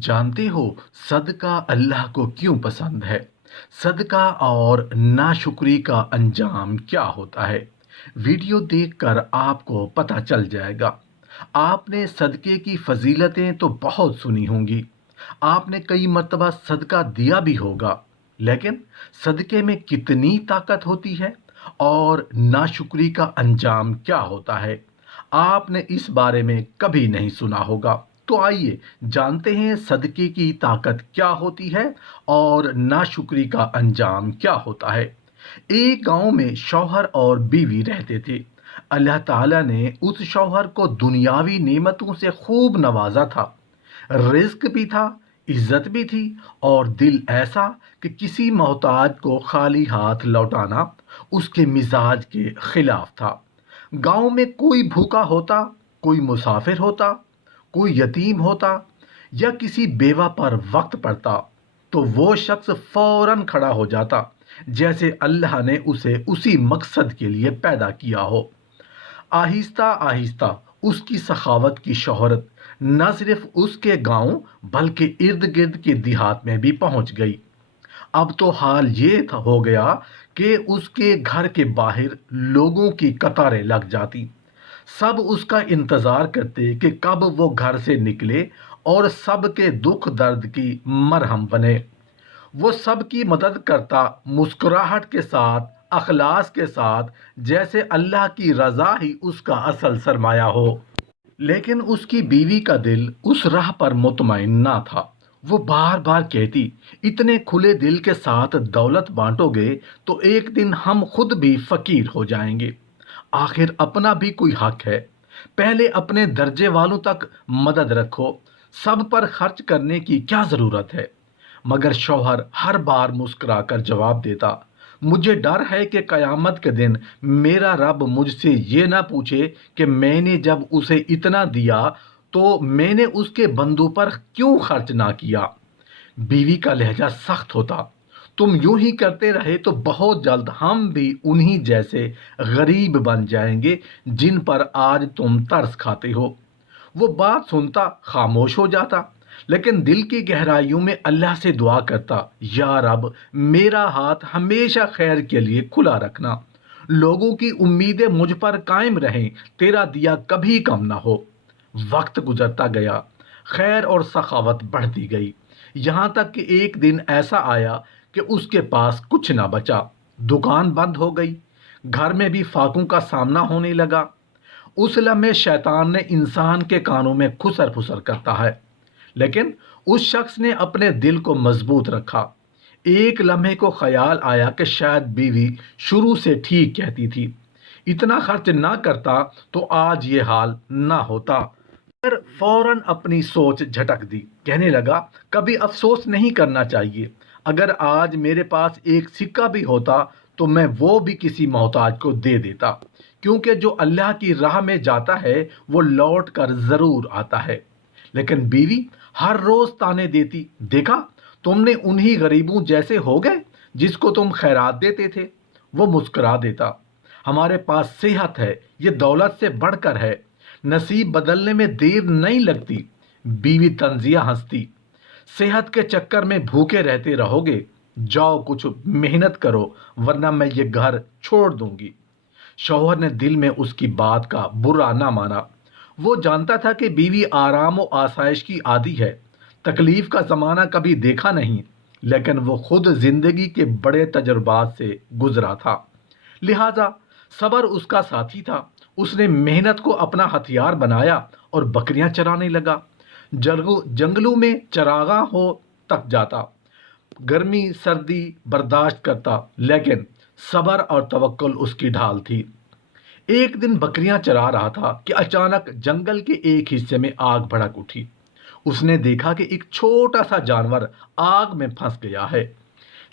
जानते हो सदका अल्लाह को क्यों पसंद है? सदका और नाशुक्री का अंजाम क्या होता है? वीडियो देखकर आपको पता चल जाएगा। आपने सदके की फजीलतें तो बहुत सुनी होंगी। आपने कई मर्तबा सदका दिया भी होगा। लेकिन सदके में कितनी ताकत होती है और नाशुक्री का अंजाम क्या होता है? आपने इस बारे में कभी नहीं सुना होगा। तो आइए जानते हैं सदके की ताकत क्या होती है और नाशुक्री का अंजाम क्या होता है। एक गांव में शौहर और बीवी रहते थे। अल्लाह ताला ने उस शौहर को दुनियावी नेमतों से खूब नवाजा था। रिज्क भी था, इज्जत भी थी और दिल ऐसा कि किसी मोहताज को खाली हाथ लौटाना उसके मिजाज के खिलाफ था। गांव में कोई भूखा होता, कोई मुसाफिर होता, कोई यतीम होता या किसी बेवा पर वक्त पड़ता तो वो शख्स फौरन खड़ा हो जाता, जैसे अल्लाह ने उसे उसी मकसद के लिए पैदा किया हो। आहिस्ता आहिस्ता उसकी सखावत की शोहरत न सिर्फ उसके गांव बल्कि इर्द गिर्द के देहात में भी पहुंच गई। अब तो हाल ये हो गया कि उसके घर के बाहर लोगों की कतारें लग जाती। सब उसका इंतजार करते कि कब वो घर से निकले और सबके दुख दर्द की मरहम बने। वो सबकी मदद करता, मुस्कुराहट के साथ, अखलास के साथ, जैसे अल्लाह की रजा ही उसका असल सरमाया हो। लेकिन उसकी बीवी का दिल उस राह पर मुतमईन ना था। वो बार बार कहती, इतने खुले दिल के साथ दौलत बांटोगे तो एक दिन हम खुद भी फकीर हो जाएंगे। आखिर अपना भी कोई हक है। पहले अपने दर्जे वालों तक मदद रखो। सब पर खर्च करने की क्या जरूरत है? मगर शौहर हर बार मुस्कुराकर जवाब देता, मुझे डर है कि कयामत के दिन मेरा रब मुझसे ये ना पूछे कि मैंने जब उसे इतना दिया तो मैंने उसके बंदों पर क्यों खर्च ना किया। बीवी का लहजा सख्त होता, तुम यूं ही करते रहे तो बहुत जल्द हम भी उन्हीं जैसे गरीब बन जाएंगे जिन पर आज तुम तरस खाते हो। वो बात सुनता, खामोश हो जाता, लेकिन दिल की गहराइयों में अल्लाह से दुआ करता, या रब मेरा हाथ हमेशा खैर के लिए खुला रखना। लोगों की उम्मीदें मुझ पर कायम रहें, तेरा दिया कभी कम ना हो। वक्त गुजरता गया, खैर और सखावत बढ़ती गई, यहाँ तक कि एक दिन ऐसा आया कि उसके पास कुछ ना बचा। दुकान बंद हो गई, घर में भी फाकों का सामना होने लगा। उस लम्हे शैतान ने इंसान के कानों में खुसर फुसर करता है, लेकिन उस शख्स ने अपने दिल को मजबूत रखा। एक लम्हे को ख्याल आया कि शायद बीवी शुरू से ठीक कहती थी, इतना खर्च ना करता तो आज ये हाल ना होता। फिर फौरन अपनी सोच झटक दी, कहने लगा, कभी अफसोस नहीं करना चाहिए। अगर आज मेरे पास एक सिक्का भी होता तो मैं वो भी किसी मोहताज को दे देता, क्योंकि जो अल्लाह की राह में जाता है वो लौट कर जरूर आता है। लेकिन बीवी हर रोज ताने देती, देखा तुमने उन्हीं गरीबों जैसे हो गए जिसको तुम खैरात देते थे। वो मुस्कुरा देता, हमारे पास सेहत है, ये दौलत से बढ़कर है, नसीब बदलने में देर नहीं लगती। बीवी तंजिया हंसती, सेहत के चक्कर में भूखे रहते रहोगे, जाओ कुछ मेहनत करो वरना मैं ये घर छोड़ दूंगी। शौहर ने दिल में उसकी बात का बुरा ना माना। वो जानता था कि बीवी आराम और आसाइश की आदी है, तकलीफ का जमाना कभी देखा नहीं, लेकिन वो खुद जिंदगी के बड़े तजुर्बात से गुजरा था। लिहाजा सबर उसका साथी था। उसने मेहनत को अपना हथियार बनाया और बकरियां चराने लगा। जंगलों में चरागा हो तक जाता, गर्मी सर्दी बर्दाश्त करता, लेकिन सबर और तवक्कुल उसकी ढाल थी। एक दिन बकरियां चरा रहा था कि अचानक जंगल के एक हिस्से में आग भड़क उठी। उसने देखा कि एक छोटा सा जानवर आग में फंस गया है।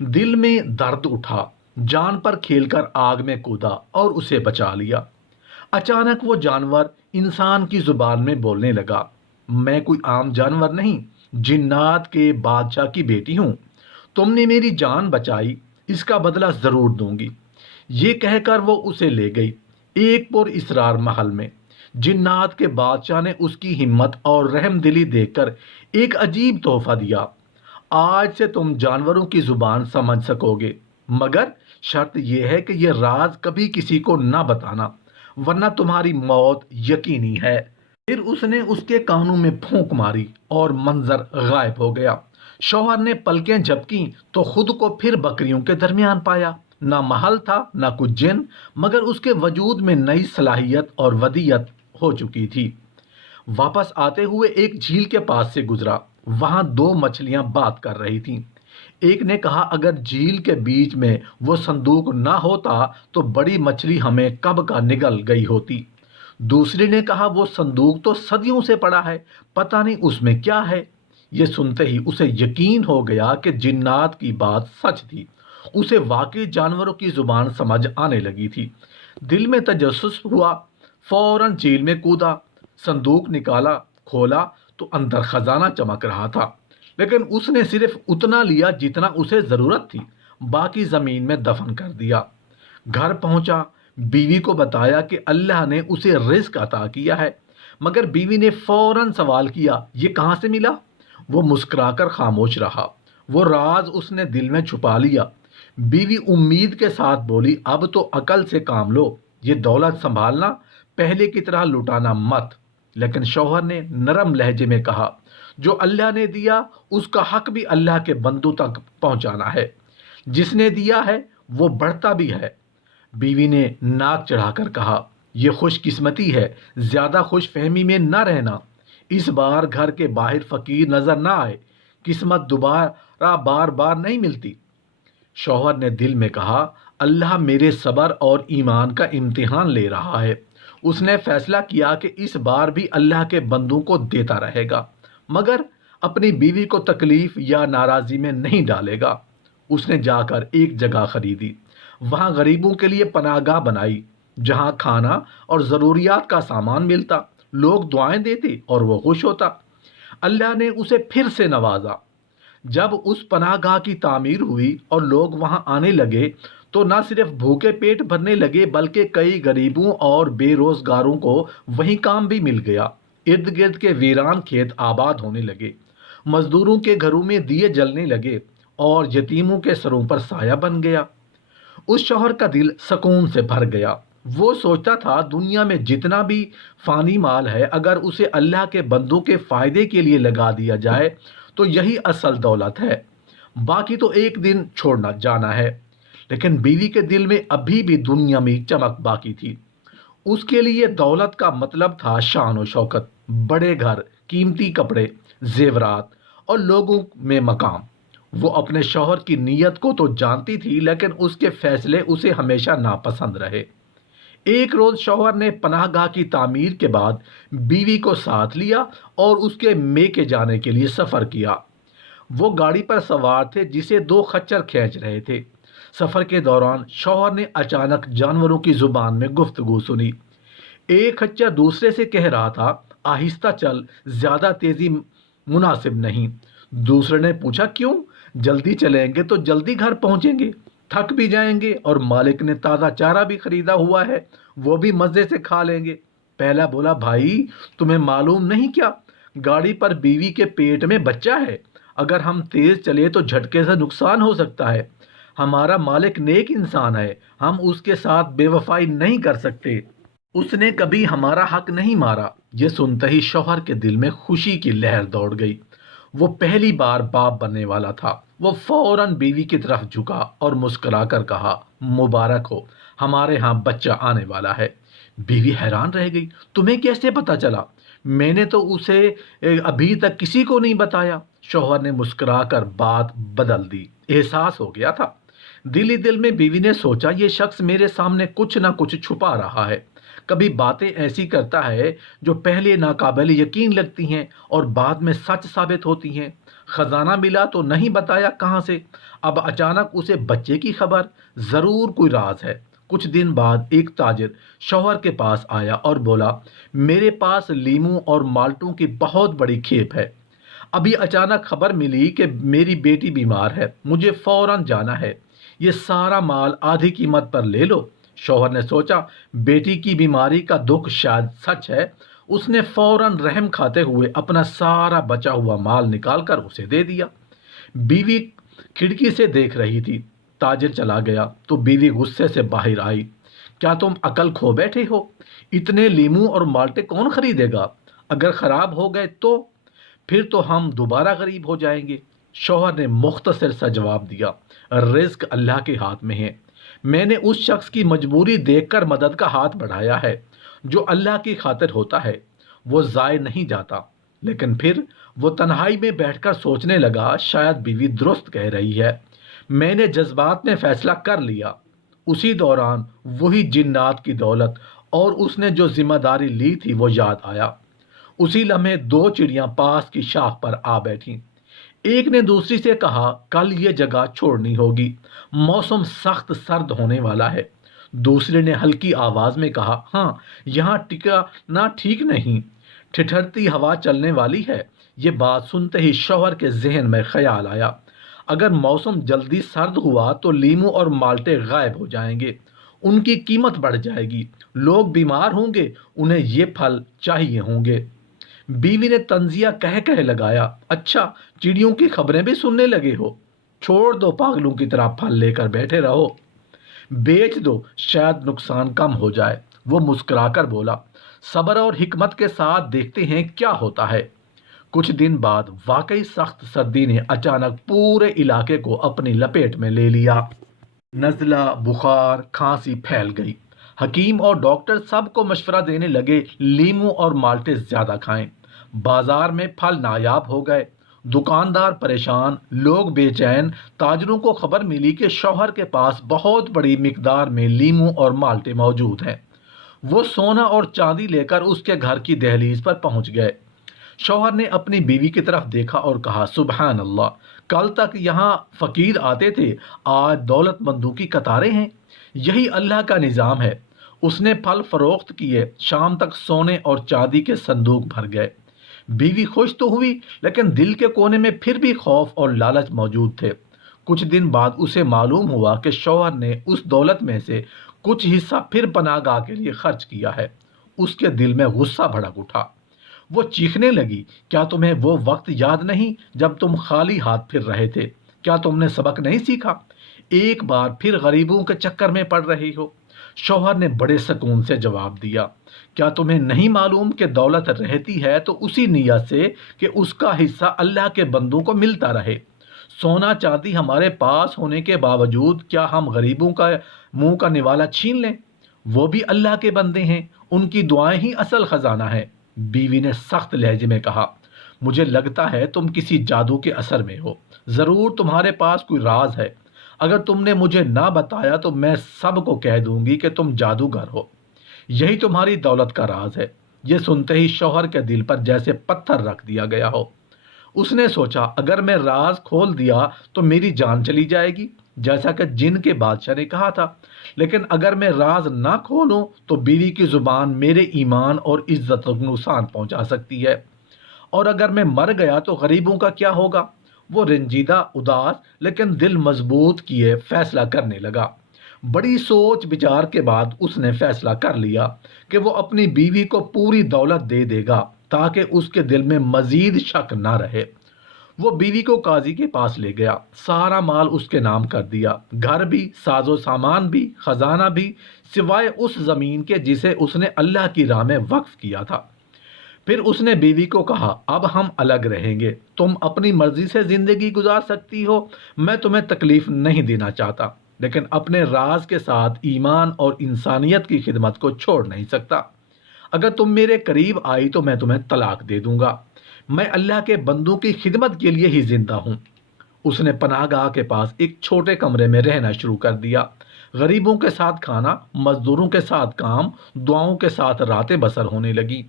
दिल में दर्द उठा, जान पर खेलकर आग में कूदा और उसे बचा लिया। अचानक वो जानवर इंसान की जुबान में बोलने लगा, मैं कोई आम जानवर नहीं, जिन्नात के बादशाह की बेटी हूं। तुमने मेरी जान बचाई, इसका बदला जरूर दूंगी। ये कहकर वो उसे ले गई एक पुर इसरार महल में, जिन्नात के बादशाह ने उसकी हिम्मत और रहम दिली देखकर एक अजीब तोहफा दिया। आज से तुम जानवरों की जुबान समझ सकोगे, मगर शर्त यह है कि यह राज कभी किसी को ना बताना, वरना तुम्हारी मौत यकीनी है। फिर उसने उसके कानों में फूंक मारी और मंजर गायब हो गया। शौहर ने पलकें झपकी तो खुद को फिर बकरियों के दरमियान पाया। ना महल था, ना कुछ जिन, मगर उसके वजूद में नई सलाहियत और वदीयत हो चुकी थी। वापस आते हुए एक झील के पास से गुजरा। वहां दो मछलियां बात कर रही थीं। एक ने कहा, अगर झील के बीच में वो संदूक ना होता तो बड़ी मछली हमें कब का निगल गई होती। दूसरी ने कहा, वो संदूक तो सदियों से पड़ा है, पता नहीं उसमें क्या है। ये सुनते ही उसे यकीन हो गया कि जिन्नात की बात सच थी। उसे वाकई जानवरों की जुबान समझ आने लगी थी। दिल में तजस्सुस हुआ, फौरन झील में कूदा, संदूक निकाला, खोला तो अंदर खजाना चमक रहा था। लेकिन उसने सिर्फ उतना लिया जितना उसे जरूरत थी, बाकी जमीन में दफन कर दिया। घर पहुंचा, बीवी को बताया कि अल्लाह ने उसे रिस्क अता किया है। मगर बीवी ने फौरन सवाल किया, ये कहाँ से मिला? वो मुस्कुराकर खामोश रहा। वो राज उसने दिल में छुपा लिया। बीवी उम्मीद के साथ बोली, अब तो अकल से काम लो, ये दौलत संभालना, पहले की तरह लुटाना मत। लेकिन शौहर ने नरम लहजे में कहा, जो अल्लाह ने दिया उसका हक भी अल्लाह के बंदों तक पहुंचाना है। जिसने दिया है वो बढ़ता भी है। बीवी ने नाक चढ़ाकर कहा, यह खुशकिस्मती है, ज्यादा खुश फहमी में ना रहना। इस बार घर के बाहर फकीर नजर ना आए, किस्मत दोबारा बार बार नहीं मिलती। शौहर ने दिल में कहा, अल्लाह मेरे सब्र और ईमान का इम्तिहान ले रहा है। उसने फैसला किया कि इस बार भी अल्लाह के बंदों को देता रहेगा, मगर अपनी बीवी को तकलीफ या नाराज़ी में नहीं डालेगा। उसने जाकर एक जगह खरीदी, वहाँ गरीबों के लिए पनाहगाह बनाई, जहाँ खाना और ज़रूरियात का सामान मिलता, लोग दुआएं देते और वो खुश होता। अल्लाह ने उसे फिर से नवाजा। जब उस पनाहगाह की तामीर हुई और लोग वहां आने लगे तो न सिर्फ भूखे पेट भरने लगे, बल्कि कई गरीबों और बेरोजगारों को वहीं काम भी मिल गया। इर्द गिर्द के वीरान खेत आबाद होने लगे, मजदूरों के घरों में दिए जलने लगे और यतीमों के सरों पर साया बन गया। उस शौहर का दिल सुकून से भर गया। वो सोचता था, दुनिया में जितना भी फानी माल है, अगर उसे अल्लाह के बंदों के फायदे के लिए लगा दिया जाए तो यही असल दौलत है, बाकी तो एक दिन छोड़ना जाना है। लेकिन बीवी के दिल में अभी भी दुनिया में चमक बाकी थी। उसके लिए दौलत का मतलब था शान और शौकत, बड़े घर, कीमती कपड़े, जेवरात और लोगों में मकाम। वो अपने शौहर की नीयत को तो जानती थी, लेकिन उसके फैसले उसे हमेशा नापसंद रहे। एक रोज शौहर ने पनाहगाह की तामीर के बाद बीवी को साथ लिया और उसके मेके जाने के लिए सफर किया। वो गाड़ी पर सवार थे जिसे दो खच्चर खींच रहे थे। सफर के दौरान शौहर ने अचानक जानवरों की जुबान में गुफ्तगू सुनी। एक खच्चर दूसरे से कह रहा था, आहिस्ता चल, ज्यादा तेजी मुनासिब नहीं। दूसरे ने पूछा, क्यों? जल्दी चलेंगे तो जल्दी घर पहुंचेंगे, थक भी जाएंगे, और मालिक ने ताज़ा चारा भी खरीदा हुआ है, वो भी मज़े से खा लेंगे। पहला बोला, भाई तुम्हें मालूम नहीं क्या, गाड़ी पर बीवी के पेट में बच्चा है, अगर हम तेज चले तो झटके से नुकसान हो सकता है। हमारा मालिक नेक इंसान है, हम उसके साथ बेवफाई नहीं कर सकते, उसने कभी हमारा हक नहीं मारा। ये सुनते ही शौहर के दिल में खुशी की लहर दौड़ गई। वो पहली बार बाप बनने वाला था। वो फौरन बीवी की तरफ झुका और मुस्कुराकर कहा, मुबारक हो, हमारे यहाँ बच्चा आने वाला है। बीवी हैरान रह गई, तुम्हें कैसे पता चला? मैंने तो उसे अभी तक किसी को नहीं बताया। शौहर ने मुस्कुराकर बात बदल दी, एहसास हो गया था। दिल ही दिल में बीवी ने सोचा, ये शख्स मेरे सामने कुछ ना कुछ छुपा रहा है। कभी बातें ऐसी करता है जो पहले नाकाबिल यकीन लगती हैं और बाद में सच साबित होती हैं। खजाना मिला तो नहीं बताया कहाँ से, अब अचानक उसे बच्चे की खबर, जरूर कोई राज है। कुछ दिन बाद एक ताजिर शौहर के पास आया और बोला, मेरे पास लीमू और माल्टों की बहुत बड़ी खेप है। अभी अचानक खबर मिली कि मेरी बेटी बीमार है, मुझे फौरन जाना है। ये सारा माल आधी कीमत पर ले लो। शौहर ने सोचा बेटी की बीमारी का दुख शायद सच है। उसने फौरन रहम खाते हुए अपना सारा बचा हुआ माल निकालकर उसे दे दिया। बीवी खिड़की से देख रही थी। ताजिर चला गया तो बीवी गुस्से से बाहर आई। क्या तुम अकल खो बैठे हो? इतने लीमू और माल्टे कौन खरीदेगा? अगर खराब हो गए तो फिर तो हम दोबारा गरीब हो जाएंगे। शौहर ने मुख्तसर सा जवाब दिया, रिस्क अल्लाह के हाथ में है। मैंने उस शख्स की मजबूरी देखकर मदद का हाथ बढ़ाया है। जो अल्लाह की खातिर होता है वो ज़ाय नहीं जाता। लेकिन फिर वो तन्हाई में बैठकर सोचने लगा, शायद बीवी दुरुस्त कह रही है। मैंने जज्बात में फैसला कर लिया। उसी दौरान वही जिन्नात की दौलत और उसने जो जिम्मेदारी ली थी वो याद आया। उसी लम्हे दो चिड़ियां पास की शाख पर आ बैठीं। एक ने दूसरी से कहा, कल ये जगह छोड़नी होगी, मौसम सख्त सर्द होने वाला है। दूसरे ने हल्की आवाज में कहा, हाँ, यहाँ टिकना ठीक नहीं, ठिठुरती हवा चलने वाली है। ये बात सुनते ही शौहर के जहन में ख्याल आया, अगर मौसम जल्दी सर्द हुआ तो लीमू और माल्टे गायब हो जाएंगे, उनकी कीमत बढ़ जाएगी, लोग बीमार होंगे, उन्हें ये फल चाहिए होंगे। बीवी ने तंजिया कह कह लगाया, अच्छा, चिड़ियों की खबरें भी सुनने लगे हो? छोड़ दो, पागलों की तरह फल लेकर बैठे रहो। बेच दो, शायद नुकसान कम हो जाए। वो मुस्कुराकर बोला, सब्र और हिकमत के साथ देखते हैं क्या होता है। कुछ दिन बाद वाकई सख्त सर्दी ने अचानक पूरे इलाके को अपनी लपेट में ले लिया। नज़ला, बुखार, खांसी फैल गई। हकीम और डॉक्टर सबको मशवरा देने लगे, लीमू और माल्टे ज़्यादा खाएं। बाजार में फल नायाब हो गए। दुकानदार परेशान, लोग बेचैन। ताजरों को खबर मिली कि शौहर के पास बहुत बड़ी मिकदार में लीमू और माल्टे मौजूद हैं। वो सोना और चांदी लेकर उसके घर की दहलीज पर पहुंच गए। शौहर ने अपनी बीवी की तरफ देखा और कहा, सुबहान अल्लाह, कल तक यहाँ फकीर आते थे, आज दौलतमंदों की कतारें हैं। यही अल्लाह का निज़ाम है। उसने फल फरोख्त किए, शाम तक सोने और चांदी के संदूक भर गए। बीवी खुश तो हुई, लेकिन दिल के कोने में फिर भी खौफ और लालच मौजूद थे। कुछ दिन बाद उसे मालूम हुआ कि शौहर ने उस दौलत में से कुछ हिस्सा फिर पनाहगाह के लिए खर्च किया है। उसके दिल में गुस्सा भड़क उठा। वो चीखने लगी, क्या तुम्हें वो वक्त याद नहीं जब तुम खाली हाथ फिर रहे थे? क्या तुमने सबक नहीं सीखा? एक बार फिर गरीबों के चक्कर में पड़ रही हो। शौहर ने बड़े सुकून से जवाब दिया, क्या तुम्हें नहीं मालूम कि दौलत रहती है तो उसी नीयत से कि उसका हिस्सा अल्लाह के बंदों को मिलता रहे। सोना चांदी हमारे पास होने के बावजूद क्या हम गरीबों का मुंह का निवाला छीन लें? वो भी अल्लाह के बंदे हैं, उनकी दुआएं ही असल खजाना है। बीवी ने सख्त लहजे में कहा, मुझे लगता है तुम किसी जादू के असर में हो। जरूर तुम्हारे पास कोई राज है। अगर तुमने मुझे ना बताया तो मैं सबको कह दूंगी कि तुम जादूगर हो। यही तुम्हारी दौलत का राज है। ये सुनते ही शौहर के दिल पर जैसे पत्थर रख दिया गया हो। उसने सोचा, अगर मैं राज खोल दिया तो मेरी जान चली जाएगी, जैसा कि जिन के बादशाह ने कहा था। लेकिन अगर मैं राज ना खोलूं तो बीवी की जुबान मेरे ईमान और इज्जत को नुकसान पहुंचा सकती है। और अगर मैं मर गया तो गरीबों का क्या होगा? वो रंजीदा, उदास, लेकिन दिल मजबूत किए फैसला करने लगा। बड़ी सोच विचार के बाद उसने फैसला कर लिया कि वो अपनी बीवी को पूरी दौलत दे देगा, ताकि उसके दिल में मजीद शक ना रहे। वो बीवी को काजी के पास ले गया, सारा माल उसके नाम कर दिया, घर भी, साजो सामान भी, खजाना भी, सिवाय उस जमीन के जिसे उसने अल्लाह की राह में वक्फ किया था। फिर उसने बीवी को कहा, अब हम अलग रहेंगे, तुम अपनी मर्जी से जिंदगी गुजार सकती हो, मैं तुम्हें तकलीफ नहीं देना चाहता, लेकिन अपने राज के साथ ईमान और इंसानियत की खिदमत को छोड़ नहीं सकता। अगर तुम मेरे करीब आई तो मैं तुम्हें तलाक दे दूंगा। मैं अल्लाह के बंदों की खिदमत के लिए ही जिंदा हूँ। उसने पनाहगाह के पास एक छोटे कमरे में रहना शुरू कर दिया। गरीबों के साथ खाना, मजदूरों के साथ काम, दुआओं के साथ रातें बसर होने लगी।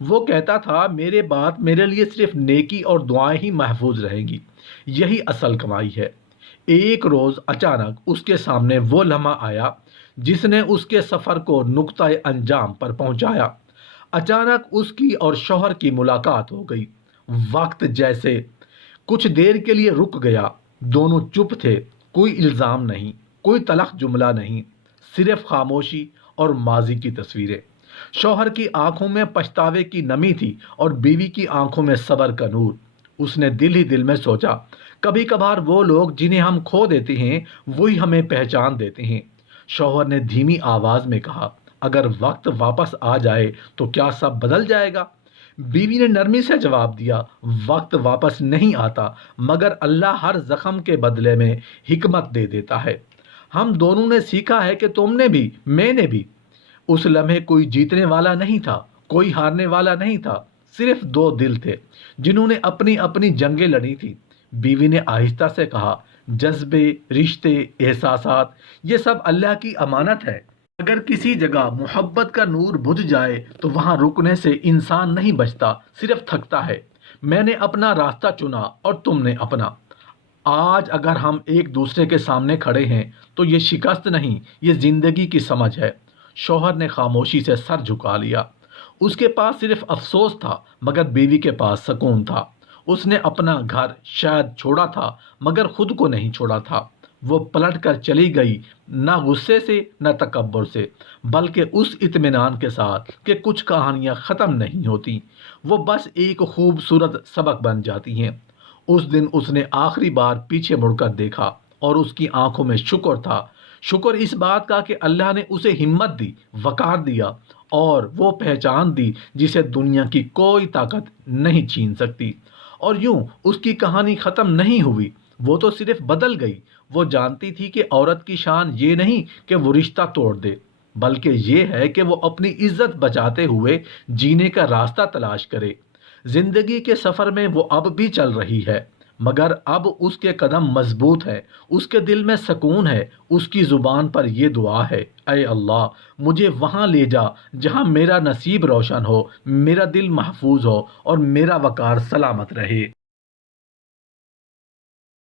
वो कहता था, मेरे बाद मेरे लिए सिर्फ नेकी और दुआएं ही महफूज रहेंगी, यही असल कमाई है। एक रोज़ अचानक उसके सामने वो लम्हा आया जिसने उसके सफ़र को नुक्ता अंजाम पर पहुंचाया। अचानक उसकी और शौहर की मुलाकात हो गई। वक्त जैसे कुछ देर के लिए रुक गया। दोनों चुप थे, कोई इल्ज़ाम नहीं, कोई तलख जुमला नहीं, صرف خاموشی اور ماضی کی تصویریں۔ شوہر کی آنکھوں میں پچھتاوے کی نمی تھی اور بیوی کی آنکھوں میں صبر کا نور۔ اس نے دل ہی دل میں سوچا، کبھی کبھار وہ لوگ جنہیں ہم کھو دیتے ہیں وہی ہمیں پہچان دیتے ہیں۔ شوہر نے دھیمی آواز میں کہا، اگر وقت واپس آ جائے تو کیا سب بدل جائے گا؟ بیوی نے نرمی سے جواب دیا، وقت واپس نہیں آتا، مگر اللہ ہر زخم کے بدلے میں حکمت دے دیتا ہے۔ ہم دونوں نے سیکھا ہے کہ تم نے بھی، میں نے بھی۔ اس لمحے کوئی جیتنے والا نہیں تھا، کوئی ہارنے والا نہیں تھا، صرف دو دل تھے جنہوں نے اپنی اپنی جنگیں لڑی تھی۔ بیوی نے آہستہ سے کہا، جذبے، رشتے، احساسات، یہ سب اللہ کی امانت ہے۔ اگر کسی جگہ محبت کا نور بجھ جائے تو وہاں رکنے سے انسان نہیں بچتا، صرف تھکتا ہے۔ میں نے اپنا راستہ چنا اور تم نے اپنا۔ آج اگر ہم ایک دوسرے کے سامنے کھڑے ہیں تو یہ شکست نہیں، یہ زندگی کی سمجھ ہے۔ شوہر نے خاموشی سے سر جھکا لیا۔ اس کے پاس صرف افسوس تھا، مگر بیوی کے پاس سکون تھا۔ اس نے اپنا گھر شاید چھوڑا تھا، مگر خود کو نہیں چھوڑا تھا۔ وہ پلٹ کر چلی گئی، نہ غصے سے نہ تکبر سے، بلکہ اس اطمینان کے ساتھ کہ کچھ کہانیاں ختم نہیں ہوتی، وہ بس ایک خوبصورت سبق بن جاتی ہیں۔ اس دن اس نے آخری بار پیچھے مڑ کر دیکھا اور اس کی آنکھوں میں شکر تھا۔ شکر اس بات کا کہ اللہ نے اسے ہمت دی، وقار دیا اور وہ پہچان دی جسے دنیا کی کوئی طاقت نہیں چھین سکتی۔ اور یوں اس کی کہانی ختم نہیں ہوئی، وہ تو صرف بدل گئی۔ وہ جانتی تھی کہ عورت کی شان یہ نہیں کہ وہ رشتہ توڑ دے، بلکہ یہ ہے کہ وہ اپنی عزت بچاتے ہوئے جینے کا راستہ تلاش کرے۔ زندگی کے سفر میں وہ اب بھی چل رہی ہے، مگر اب اس کے قدم مضبوط ہے، اس کے دل میں سکون ہے، اس کی زبان پر یہ دعا ہے، اے اللہ مجھے وہاں لے جا جہاں میرا نصیب روشن ہو، میرا دل محفوظ ہو اور میرا وقار سلامت رہے۔